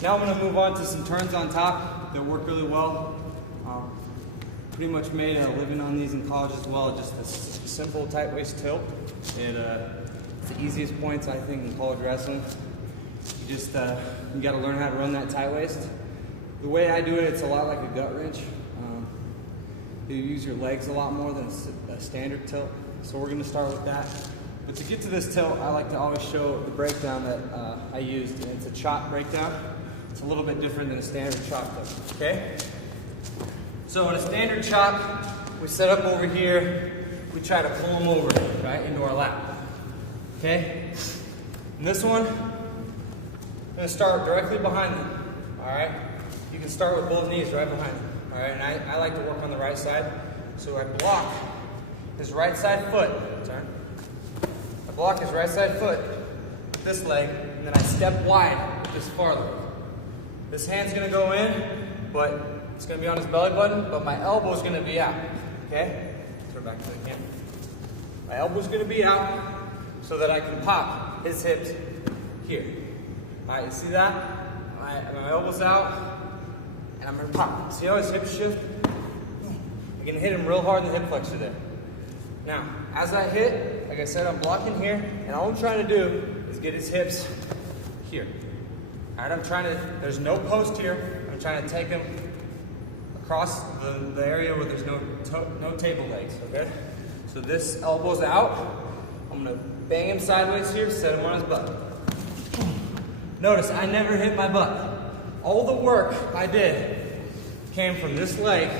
Now I'm going to move on to some turns on top that work really well. Pretty much made a living on these in college as well. Just a simple tight waist tilt. It's the easiest points I think in college wrestling. You just you got to learn how to run that tight waist. The way I do it, it's a lot like a gut wrench. You use your legs a lot more than a standard tilt. So we're going to start with that. But to get to this tilt, I like to always show the breakdown that I used. And it's a chop breakdown. It's a little bit different than a standard chop tilt. Okay? So in a standard chop, we set up over here. We try to pull them over, right, into our lap. Okay? In this one, I'm going to start directly behind them. All right? You can start with both knees right behind them. All right? And I like to work on the right side. So I block his right side foot. Sorry. I block his right side foot with this leg, and then I step wide with this far leg. This hand's going to go in, but it's going to be on his belly button, but my elbow's going to be out. Okay? Throw back to the camera. My elbow's going to be out so that I can pop his hips here. All right, you see that? My elbow's out, and I'm going to pop. See how his hips shift? I can hit him real hard in the hip flexor there. Now, as I hit, like I said, I'm blocking here, and all I'm trying to do is get his hips here. All right, there's no post here. I'm trying to take him across the area where there's no table legs, okay? So this elbow's out. I'm gonna bang him sideways here, set him on his butt. Notice, I never hit my butt. All the work I did came from this leg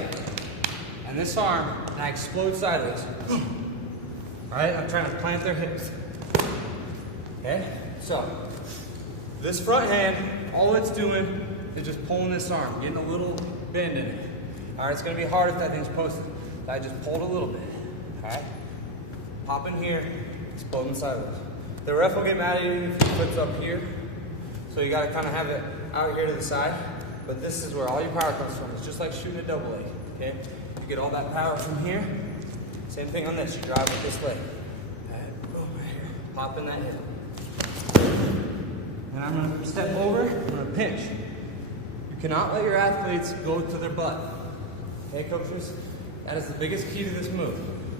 and this arm, and I explode sideways. All right, I'm trying to plant their hips. Okay, so this front hand, all it's doing is just pulling this arm, getting a little bend in it. All right, it's gonna be hard if that thing's posted. I just pulled a little bit. All right, pop in here, exploding sideways. The ref will get mad at you if your foot's up here, so you gotta kind of have it out here to the side. But this is where all your power comes from. It's just like shooting a double leg. Okay, you get all that power from here. Same thing on this. You drive with this leg. Right, boom, right here. Pop in that hip. And I'm going to step over, I'm going to pinch. You cannot let your athletes go to their butt. Okay, coaches? That is the biggest key to this move.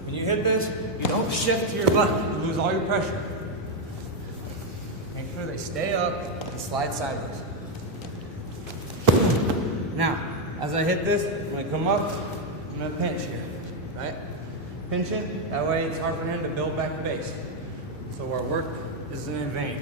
When you hit this, you don't shift to your butt. You lose all your pressure. Make sure they stay up and slide sideways. Now, as I hit this, I'm going to come up, I'm going to pinch here, right? Pinch it, that way it's hard for him to build back the base. So our work isn't in vain.